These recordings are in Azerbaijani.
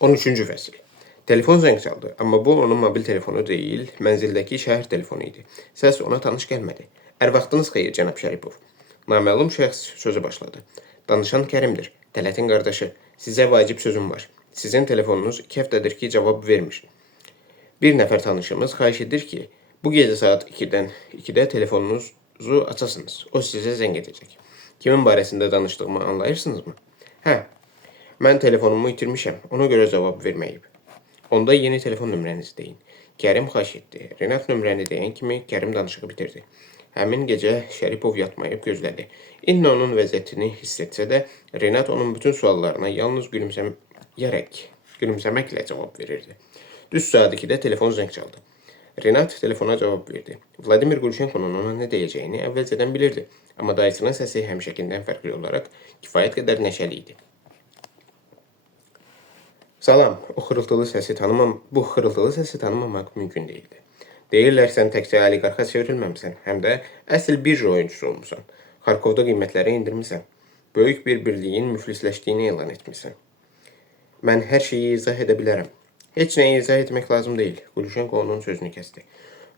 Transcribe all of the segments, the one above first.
13-cü fəsil. Telefon zəng çaldı, amma bu onun mobil telefonu deyil, mənzildəki şəhər telefonu idi. Səs ona tanış gəlmədi. Hər vaxtınız xeyir, cənab Şəripov. Naməlum şəxs sözə başladı. Danışan Kərimdir, Tələtin qardaşı. Sizə vacib sözüm var. Sizin telefonunuz 2 həftədir ki, cavab vermir. Bir nəfər tanışımız xahiş edir ki, bu gecə saat 2-də telefonunuzu açasınız. O sizə zəng edəcək. Kimin barəsində danışdığımı anlayırsınızmı? Hə, mən telefonumu itirmişəm, ona görə cavab verməyib. Onda yeni telefon nömrənizi deyin. Kərim xahiş etdi. Renat nömrəni deyən kimi Kərim danışığı bitirdi. Həmin gecə Şəripov yatmayıb gözlədi. İndi onun vəziyyətini hiss etsə də, Renat onun bütün suallarına yalnız gülümsəməklə cavab verirdi. Düz saat 2-də telefon zəng çaldı. Renat telefona cavab verdi. Vladimir Gülşenko'nun ona nə deyəcəyini əvvəlcədən bilirdi. Amma dayısının səsi həmişəkindən fərqli olaraq kifayət qədər neşəli idi. Salam, bu xırıltılı səsi tanımamaq mümkün deyildi. Deyirlər, sən təkcə oliqarxa çevrilməmsən, həm də əsl birja oyuncusu olmusan. Xarkovda qiymətləri indirmisən. Böyük bir birliyin müflisləşdiyini elan etmisən. Mən hər şeyi izah edə bilərəm. Heç nəyi izah etmək lazım deyil. Gülşenko onun sözünü kəsdi.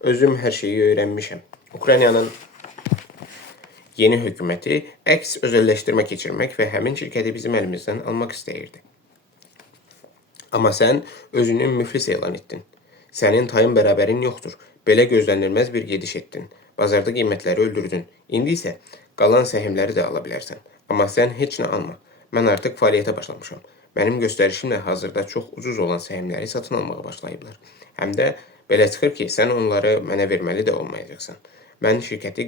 Özüm hər şeyi öyrənmişəm. Ukraynanın yeni hökuməti əks özəlləşdirmə keçirmək və həmin şirkəti bizim əlimizdən almaq istəyirdi. Amma sən özünü müflis elan etdin. Sənin tayın bərabərin yoxdur. Belə gözlənilməz bir gediş etdin. Bazarda qiymətləri öldürdün. İndi isə qalan səhmləri də ala bilərsən. Amma sən heç nə alma. Mən artıq fəaliyyətə başlamışam. Mənim göstərişimlə hazırda çox ucuz olan səhmləri satın almağa başlayıblar. Həm də belə çıxır ki, sən onları mənə verməli də olmayacaqsan. Mən şirkəti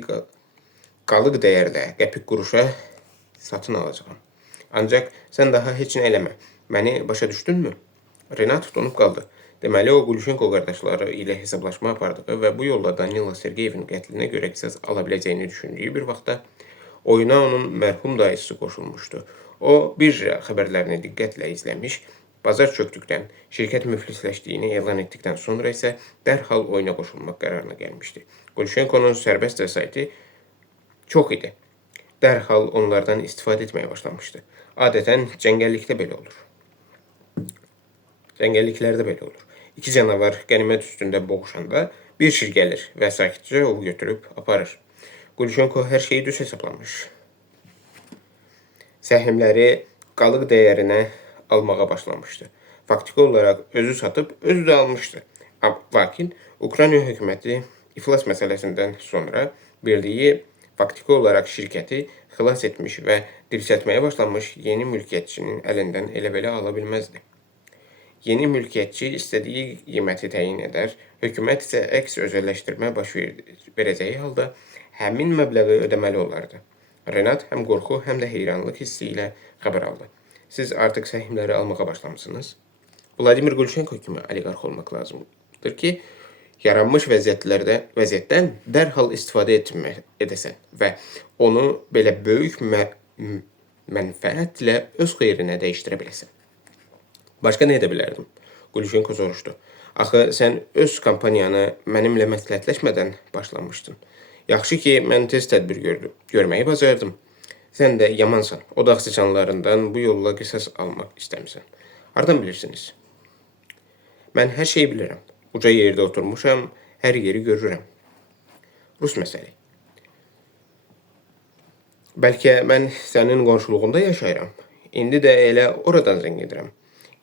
qalıq dəyərdə, qəpik quruşa satın alacağam. Ancaq sən daha heç nə eləmə. Məni başa düşdünmü? Renat donub qaldı. Deməli, o Gülşenko qardaşları ilə hesablaşma apardığı və bu yolla Danila Sergeyevin qətlinə görə qisas ala biləcəyini düşündüyü bir vaxtda oyuna onun mərhum dayısı qoşulmuşdu. O, birja xəbərlərini diqqətlə izləmiş, bazar çöktükdən, şirkət müflisləşdiyini elan etdikdən sonra isə dərhal oyuna qoşulmaq qərarına gəlmişdi. Gülşenko'nun sərbəst vəsaiti çox idi. Dərhal onlardan istifadə etməyə başlamışdı. Adətən cəngəlliklərdə belə olur. İki canavar qənimət üstündə boğuşanda bir şir gəlir və sakitcə ov götürüb aparır. Gülşenko hər şeyi düz hesablamış. Səhmləri qalıq dəyərinə almağa başlamışdı. Faktiki olaraq özü satıb, özü də almışdı. Lakin Ukrayna hökuməti iflas məsələsindən sonra birliyi faktiki olaraq şirkəti xilas etmiş və dirçəltməyə başlamış yeni mülkiyyətçinin əlindən elə-belə ala bilməzdi. Yeni mülkiyyətçi istədiyi qiyməti təyin edər, hökumət isə əks özəlləşdirmə baş verəcəyi halda həmin məbləği ödəməli olardı. Renat həm qorxu, həm də heyranlıq hissi ilə xəbər aldı. Siz artıq səhmləri almağa başlamışsınız. Vladimir Gülşenko kimi oliqarx olmaq lazımdır ki, yaranmış vəziyyətdən dərhal istifadə edəsən və onu belə böyük mənfəətlə öz xeyrinə dəyişdirə biləsən. Başqa nə edə bilərdim? Gülşenko soruşdu. Axı, sən öz kampaniyanı mənimlə məsləhətləşmədən başlamışdın. Yaxşı ki, mən tez tədbir görməyi bacardım. Sən də yamansan. O dağ sıçanlarından bu yolla qisas almaq istəmirsən. Hardan bilirsiniz? Mən hər şeyi bilirəm. Uca yerdə oturmuşam, hər yeri görürəm. Rus məsəli. Bəlkə mən sənin qonşuluğunda yaşayıram. İndi də elə oradan zəng edirəm.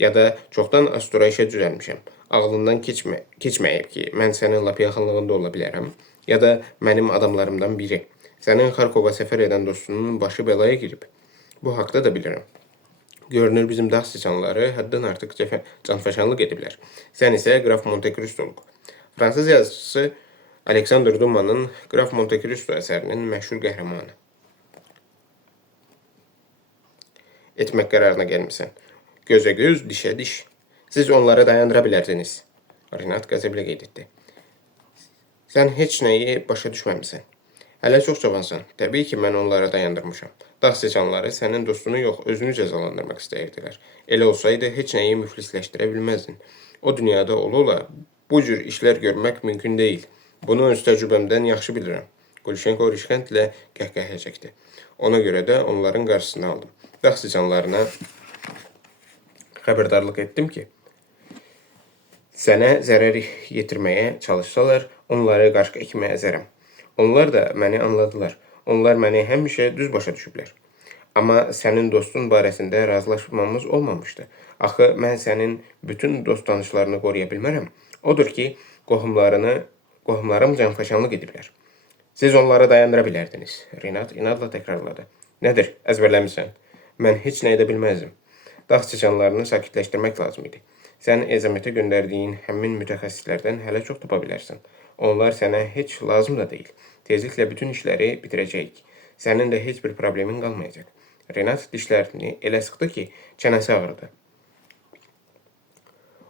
Ya da çoxdan Astura işə düzəlmişəm. Ağlından keçməyib ki, mən sənin lap yaxınlığında ola bilərəm. Ya da mənim adamlarımdan biri. Sənin Xarkova səfər edən dostunun başı bəlaya girib. Bu haqda da bilirəm. Görünür, bizim dağ sıçanları həddən artıq canfəşanlıq ediblər. Sən isə Qraf Monte Cristoluq. Fransız yazıcısı Alexander Dumanın Qraf Monte Cristo əsərinin məşhur qəhrəmanı. Etmək qərarına gəlmisən. Gözə göz, dişə diş. Siz onları dayandıra bilərdiniz. Renat qəzəblə qeyd etdi. Sən heç nəyi başa düşməmisən. Hələ çox cavansan. Təbii ki, mən onlara dayandırmışam. Dağ seçanları sənin dostunu yox, özünü cəzalandırmaq istəyirdilər. Elə olsaydı, heç nəyi müflisləşdirə bilməzdin. O dünyada ola bu cür işlər görmək mümkün deyil. Bunu öz təcrübəmdən yaxşı bilirəm. Gülşenko rişxəndlə qəhqəhə çəkdi. Ona görə də onların qarşısını aldım. Dağ seçanlarına xəbərdarlıq etdim ki, sənə zərər yetirməyə çalışsalar, onları qarşı kimi əzərəm. Onlar da məni anladılar. Onlar məni həmişə düz başa düşüblər. Amma sənin dostun barəsində razılaşmamız olmamışdı. Axı mən sənin bütün dost tanışlarını qoruya bilmərəm. Odur ki, qohumlarım canfəşanlıq ediblər. Siz onları dayandıra bilərdiniz. Renat inadla təkrarladı. Nədir, əzbərləmisən? Mən heç nə edə bilməzdim. Dağ sıçanlarını sakitləşdirmək lazım idi. Sən Ezamətə göndərdiyin həmin mütəxəssislərdən hələ çox tapa bilərsən. Onlar sənə heç lazım da deyil. Tezliklə bütün işləri bitirəcəyik. Sənin də heç bir problemin qalmayacaq. Renat dişlərini elə sıxdı ki, çənəsi ağrıdı.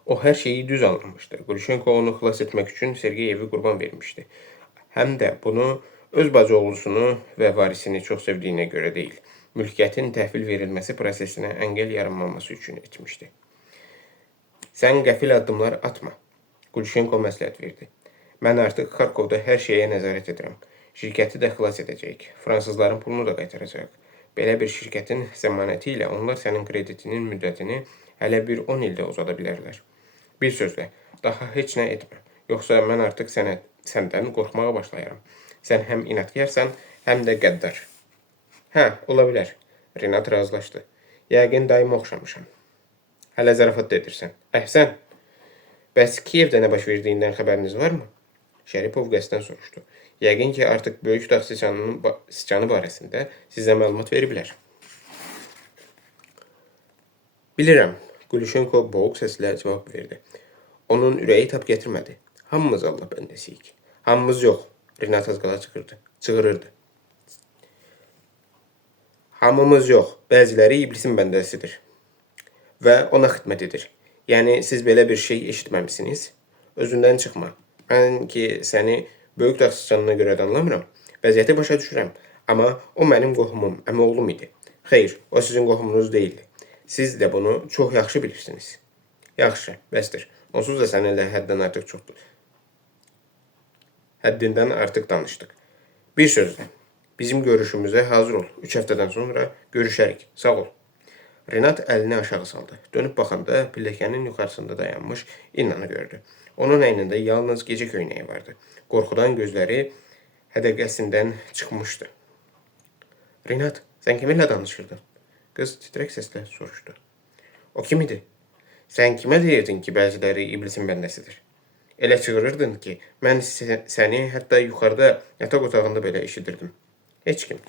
O hər şeyi düz anlamışdı. Qulşenko onu xilas etmək üçün Sergeyevi qurban vermişdi. Həm də bunu öz bacı oğlusunu və varisini çox sevdiyinə görə deyil, mülkiyyətin təhvil verilməsi prosesinə əngəl yaranmaması üçün etmişdi. Sən qəfil addımlar atma, Qulşenko məsləhət verdi. Mən artıq Xarkovda hər şeyə nəzarət edirəm. Şirkəti də xilas edəcəyik. Fransızların pulunu da qaytaracaq. Belə bir şirkətin zəmanəti ilə onlar sənin kreditinin müddətini hələ bir 10 ildə uzada bilərlər. Bir sözlə, daha heç nə etmə. Yoxsa mən artıq səndən qorxmağa başlayaram. Sən həm inadkarsan, həm də qəddar. Hə, ola bilər. Renat razılaşdı. Yəqin daima oxşamışam. Hələ zarafat da edirsən. Əhsən. Bəs Kiyevdə nə baş verdiyindən xəbəriniz varmı? Şəripov qəsdən soruşdu. Yəqin ki, artıq böyük dağ sıçanı barəsində sizə məlumat veriblər. Bilirəm, Qulşenko boğuq səslə cavab verdi. Onun ürəyi tap gətirmədi. Hamımız Allah bəndəsiyik. Hamımız yox, Renat az qala çığırırdı. Hamımız yox, bəziləri iblisin bəndəsidir və ona xidmət edir. Yəni, siz belə bir şey eşitməmisiniz? Özündən çıxma. Mən ki, səni böyük dağ sıçanına görə danlamıram. Vəziyyəti başa düşürəm. Amma o mənim qohumum, əmioğlum idi. Xeyr, o sizin qohumunuz deyildi. Siz də bunu çox yaxşı bilirsiniz. Yaxşı, bəsdir. Onsuz da səninlə həddindən artıq danışdıq. Bir sözlə, bizim görüşümüzə hazır ol. 3 həftədən sonra görüşərik. Sağ ol. Renat əlini aşağı saldı. Dönüb baxanda pilləkənin yuxarısında dayanmış İnnanı gördü. Onun əynində yalnız gecə köynəyi vardı. Qorxudan gözləri hədəqəsindən çıxmışdı. Renat, sən kiminlə danışırdın? Qız titrək səslə soruşdu. O kim idi? Sən kimə deyirdin ki, bəziləri iblisin bəndəsidir? Elə çığırırdın ki, mən səni hətta yuxarıda yataq otağında belə eşidirdim. Heç kim.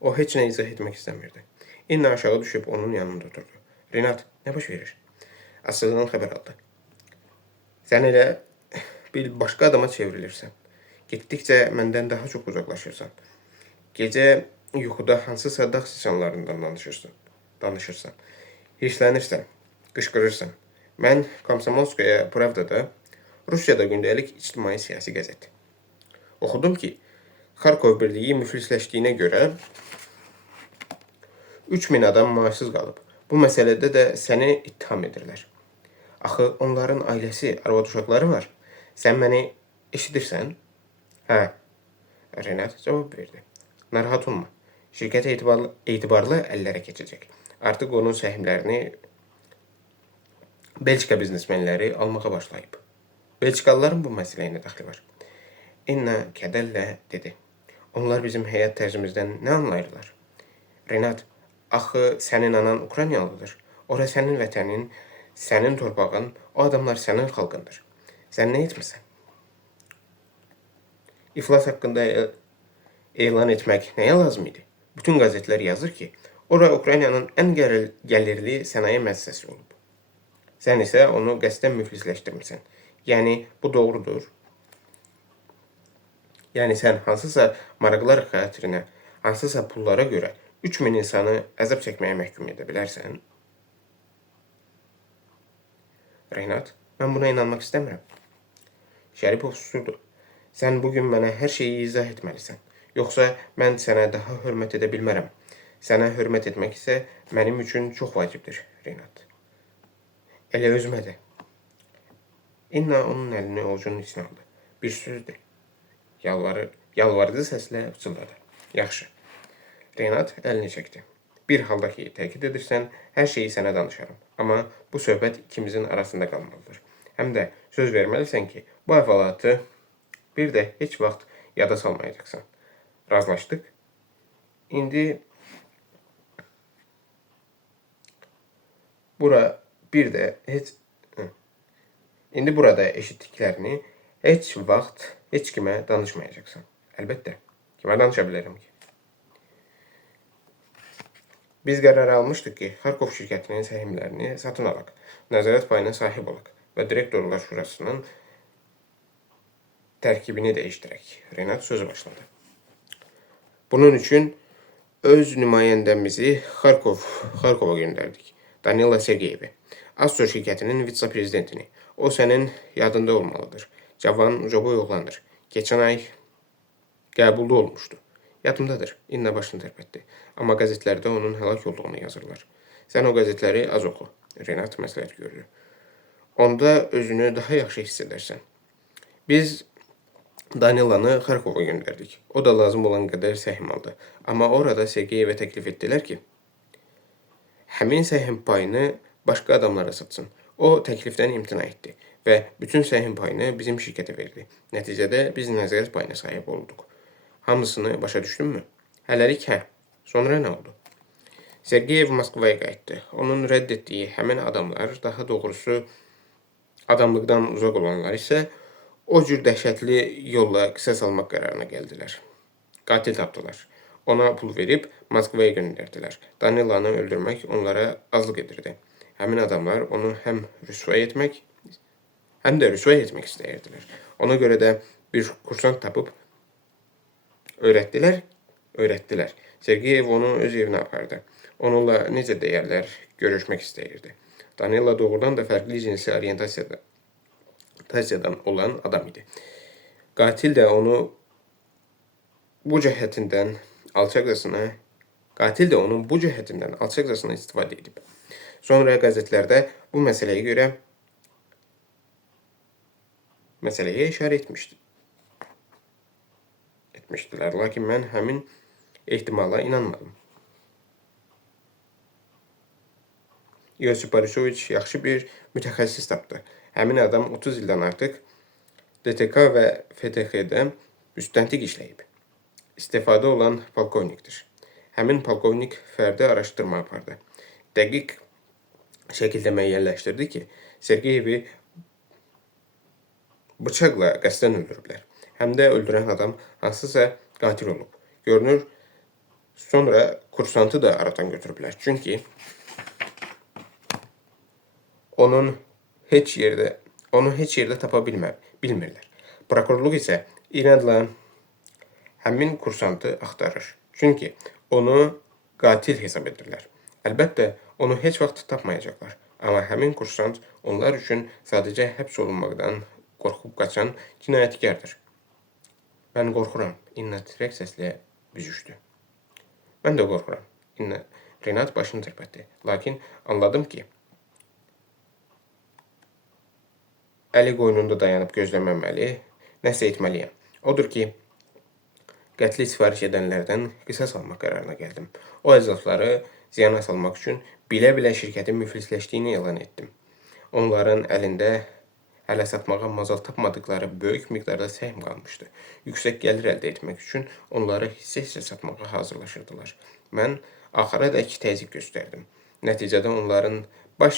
O heç nə izah etmək istəmirdi. İnna aşağı düşüb onun yanında oturdu. Renat, nə baş verir? Aslıdan xəbər aldı. Sən elə bir başqa adama çevrilirsən. Getdikcə məndən daha çox uzaqlaşırsan. Gecə yuxuda hansısa dağ sıçanlarından danışırsan. Hirslənirsən, qışqırırsan. Mən Komsomolskaya Pravdada, Rusiyada gündəlik ictimai siyasi qəzet. Oxudum ki, Xarkov birliyi müflisləşdiyinə görə 3000 adam maaşsız qalıb. Bu məsələdə də səni ittiham edirlər. Axı onların ailəsi, arvad uşaqları var. Sən məni eşidirsən? Hə. Renat cavab verdi. Narahat olma. Şirkət etibarlı əllərə keçəcək. Artıq onun səhmlərini Belçika biznesmenləri almağa başlayıb. Belçikalıların bu məsələyə nə dəxli var? İnna kədərlə dedi. Onlar bizim həyat tərzimizdən nə anlayırlar? Renat, axı sənin anan Ukraynalıdır. Ora sənin vətənin, sənin torpağın, o adamlar sənin xalqındır. Sən nə etmirsən? İflas haqqında elan etmək nəyə lazım idi? Bütün qəzetlər yazır ki, ora Ukraynanın ən gəlirli sənaye müəssisəsi olub. Sən isə onu qəsdən müflisləşdirmirsən. Yəni, bu doğrudur. Yəni, sən hansısa maraqlar xatirinə, hansısa pullara görə 3000 insanı əzab çəkməyə məhkum edə bilərsən? Renat, mən buna inanmaq istəmirəm. Şəripov susurdu. Sən bugün mənə hər şeyi izah etməlisən. Yoxsa mən sənə daha hörmət edə bilmərəm. Sənə hörmət etmək isə mənim üçün çox vacibdir, Renat. Elə özümə də. İnna onun əlini ovucunun içine aldı. Bir sözdür. Yalvarıcı səslə pıçıldadı. Yaxşı. Renat əlini çəkdi. Bir halda ki təkid edirsən, hər şeyi sənə danışarım. Amma bu söhbət ikimizin arasında qalmalıdır. Həm də söz verməlisən ki, bu əhvalatı bir də heç vaxt yada salmayacaqsan. Razılaşdıq? İndi bura bir də heç İndi burada eşitdiklərini heç vaxt heç kimə danışmayacaqsan. Əlbəttə. Kimə danışa bilərəm ki? Biz qərar almışdıq ki, Xarkov şirkətinin səhmlərini satın alaq, nəzarət payına sahib olaq və direktorlar şurasının tərkibini dəyişdirək. Renat sözü başladı. Bunun üçün öz nümayəndəmizi Xarkova göndərdik. Danila Sergeyevi. Astro şirkətinin vitse-prezidentini. O sənin yadında olmalıdır. Cavan, ucaboy oğlandır. Geçən ay qəbulda olmuşdu. Yadımdadır. İnna başını tərpətdi. Amma qəzetlərdə onun həlak olduğunu yazırlar. Sən o qəzetləri az oxu. Renat məsləhət gördü. Onda özünü daha yaxşı hiss edərsən. Biz Danilanı Xarkova göndərdik. O da lazım olan qədər səhm aldı. Amma orada Sergeyevə təklif etdilər ki, həmin səhm payını başqa adamlara satsın. O təklifdən imtina etdi və bütün səhm payını bizim şirkətə verdi. Nəticədə biz nəzarət payına sahib olduq. Hamısını başa düşdünmü? Hələlik hə. Sonra nə oldu? Sergeyev Moskvaya qayıtdı. Onun rədd etdiyi həmin adamlar, daha doğrusu adamlıqdan uzaq olanlar isə o cür dəhşətli yolla qisas almaq qərarına gəldilər. Qatil tapdılar. Ona pul verib Moskvaya göndərdilər. Danilanı öldürmək onlara azlıq edirdi. Həmin adamlar onu həm rüsvay etmək, həm də rüsvay etmək istəyirdilər. Ona görə də bir kursant tapıb öyrətdilər. Sergeyev onu öz evinə apardı. Onunla necə deyərlər, görüşmək istəyirdi. Danila doğrudan da fərqli cinsi orientasiyadan olan adam idi. Qatil də onun bu cəhətindən alçaqcasına istifadə edib. Sonra qəzetlərdə bu məsələyə işarə etmişdilər. Lakin mən həmin ehtimala inanmadım. Yosif Borisoviç yaxşı bir mütəxəssis tapdı. Həmin adam 30 ildən artıq DTK və FTX-də müstəntiq işləyib. İstifada olan polkovnikdir. Həmin polkovnik fərdi araşdırma apardı. Dəqiq şəkildə müəyyənləşdirdi ki, Sergeyevi bıçaqla qəsdən öldürüblər. Həm də öldürən adam hansısa qatil olub. Görünür, sonra kursantı da aradan götürüblər. Çünki onu heç yerdə tapa bilmirlər. Prokurorluq isə inadla həmin kursantı axtarır. Çünki onu qatil hesab edirlər. Əlbəttə, onu heç vaxt tapmayacaqlar. Amma həmin kursant onlar üçün sadəcə həbs olunmaqdan qorxub qaçan cinayətkardır. Mən qorxuram. İnna titrək səslə büzüşdü. Mən də qorxuram. Renat başını tərpətdi. Lakin anladım ki, əli qoynunda dayanıb gözləməməli, nəsə etməliyəm. Odur ki, qətli sifariş edənlərdən qisas almaq qərarına gəldim. O əzafları ziyana salmaq üçün bilə-bilə şirkətin müflisləşdiyini elan etdim. Onların əlində hələ satmağa macal tapmadıqları böyük miqdarda səhm qalmışdı. Yüksək gəlir əldə etmək üçün onları hissə-hissə satmağa hazırlaşırdılar. Mən axıradək təzyiq göstərdim. Nəticədə onların baş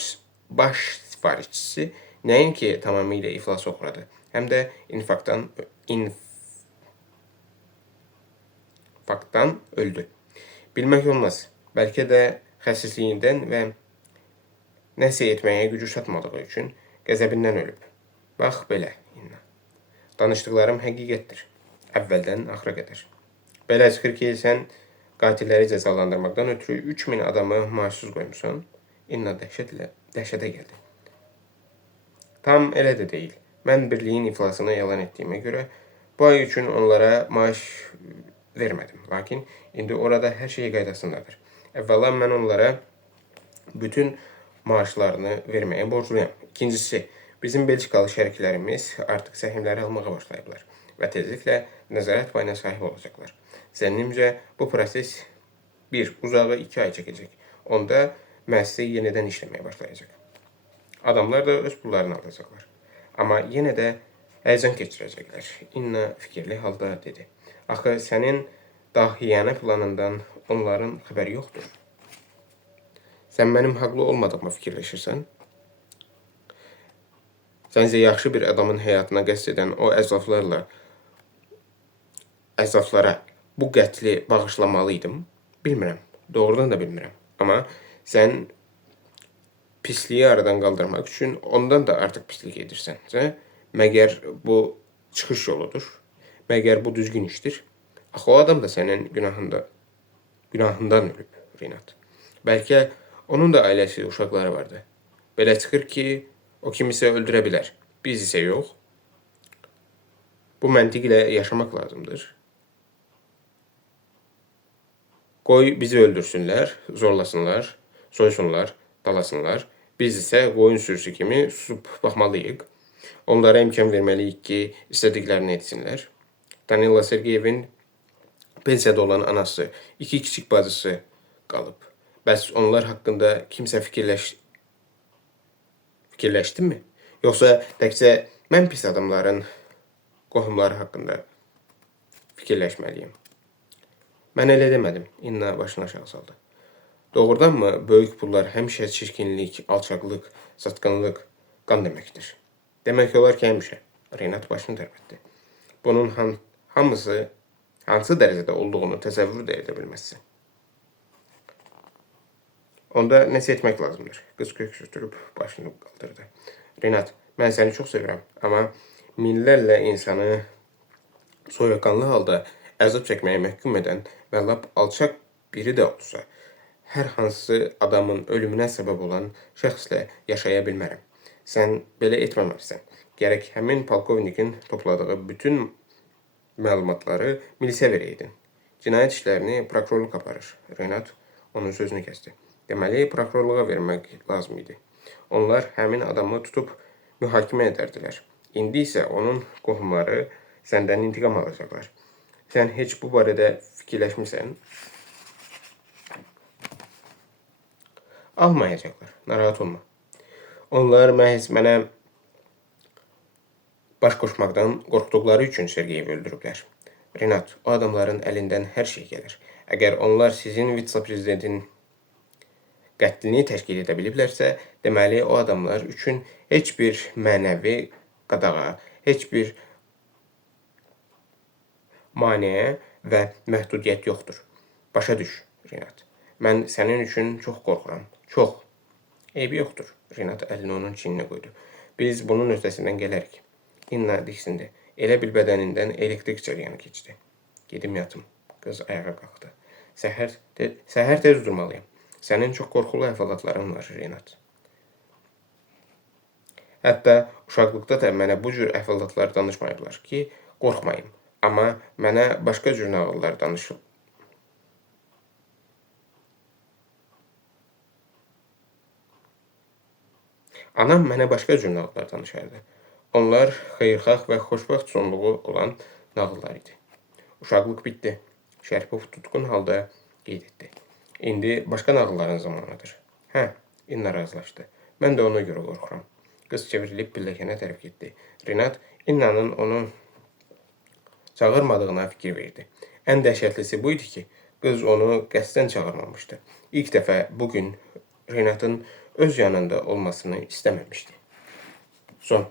sifarişçisi nəinki tamamilə iflasa uğradı, həm də infarktdan öldü. Bilmək olmaz. Bəlkə də xəsisliyindən və nəsə etməyə gücü çatmadığı üçün qəzəbindən ölüb. Bax belə, İnna. Danışdıqlarım həqiqətdir. Əvvəldən axıra qədər. Belə çıxır ki, sən qatilləri cəzalandırmaqdan ötürü 3000 adamı maaşsız qoymusan. İnna dəhşətə gəldi. Tam elə də deyil. Mən birliyin iflasını elan etdiyimə görə bu ay üçün onlara maaş vermədim. Lakin indi orada hər şey qaydasındadır. Əvvəla mən onlara bütün maaşlarını verməyə borcluyam. İkincisi, bizim Belçikalı şəriklərimiz artıq səhmləri almağa başlayıblar və tezliklə nəzarət payına sahib olacaqlar. Zənnimcə, bu proses Bir, uzağı 2 ay çəkəcək. Onda müəssisə yenidən işləməyə başlayacaq. Adamlar da öz pullarını alacaqlar. Amma yenə də həyəcan keçirəcəklər. İnna fikirli halda dedi. Axı sənin dahiyənə planından onların xəbəri yoxdur. Sən mənim haqlı olmadığımı fikirləşirsən? Səncə yaxşı bir adamın həyatına qəsd edən o əzaflara bu qətli bağışlamalıydım? Bilmirəm. Doğrudan da bilmirəm. Amma sən pisliyi aradan qaldırmaq üçün ondan da artıq pislik edirsən. Məgər bu çıxış yoludur? Məgər bu düzgün işdir? Axı o adam da sənin günahından ölüb, Rinat. Bəlkə onun da ailəsi, uşaqları vardı. Belə çıxır ki, o kimisə öldürə bilər. Biz isə yox. Bu məntiq ilə yaşamaq lazımdır. Qoy bizi öldürsünlər, zorlasınlar, soysunlar, dalasınlar. Biz isə qoyun sürüsü kimi susub baxmalıyıq. Onlara imkan verməliyik ki, istədiklərini etsinlər. Danila Sergeyevin pensiyada olan anası, 2 kiçik bacısı qalıb. Bəs onlar haqqında kimsə fikirləşdi mi? Yoxsa təkcə mən pis adamların qohumları haqqında fikirləşməliyim? Mən elə demədim. İnna başını aşağı saldı. Doğrudanmı böyük pullar həmişə çirkinlik, alçaqlıq, satqınlıq, qan deməkdir? Demək olar ki, həmişə. Rinat başını tərpətdi. Bunun hamısı hansı dərəcədə olduğunu təsəvvür də edə bilməzsən. Onda nəsə etmək lazımdır. Qız köksütürüb başını qaldırdı. Rinat, mən səni çox sevirəm. Amma minlərlə insanı soyuqqanlı halda əzab çəkməyə məhkum edən və lap alçaq biri də olsa, hər hansı adamın ölümünə səbəb olan şəxslə yaşaya bilmərəm. Sən belə etməməlisən. Gərək həmin polkovnikin topladığı bütün məlumatları milisə verəydin. Cinayət işlərini prokurorluq aparır. Renat onun sözünü kəsdi. Deməli, prokurorluğa vermək lazım idi. Onlar həmin adamı tutub mühakimə edərdilər. İndi isə onun qohumları səndən intiqam alacaqlar. Sən heç bu barədə fikirləşmirsən? Almayacaqlar, narahat olma. Onlar məhz mənə baş qoşmaqdan qorxduqları üçün Sergeyevi öldürüblər. Rinat, o adamların əlindən hər şey gəlir. Əgər onlar sizin vitse-prezidentin qətlini təşkil edə biliblərsə, deməli o adamlar üçün heç bir mənəvi qadağa, heç bir maneə və məhdudiyyət yoxdur. Başa düş, Rinat. Mən sənin üçün çox qorxuram. Çox. Eybi yoxdur. Rinat əlini onun çininə qoydu. Biz bunun öhdəsindən gələrik. İnna diksindi. Elə bil bədənindən elektrik cəryanı keçdi. Gedim yatım. Qız ayağa qalxdı. Səhər tez durmalıyım. Sənin çox qorxulu əhvalatların var, Rinat. Hətta uşaqlıqda da mənə bu cür əhvalatlar danışmayıblar ki, qorxmayım. Amma mənə başqa cür nağıllar danışıb. Anam mənə başqa cür nağıllar danışardı. Onlar xeyirxah və xoşbəxt sonluğu olan nağıllar idi. Uşaqlıq bitdi. Şərifov tutqun halda qeyd etdi. İndi başqa nağılların zamanıdır. Hə, İnna razılaşdı. Mən də ona görə qorxuram. Qız çevrilib pilləkənə tərəf getdi. Rinat İnnanın onu çağırmadığına fikir verdi. Ən dəhşətlisi bu idi ki, qız onu qəsdən çağırmamışdı. İlk dəfə bugün Rinatın öz yanında olmasını istəməmişdi. Son.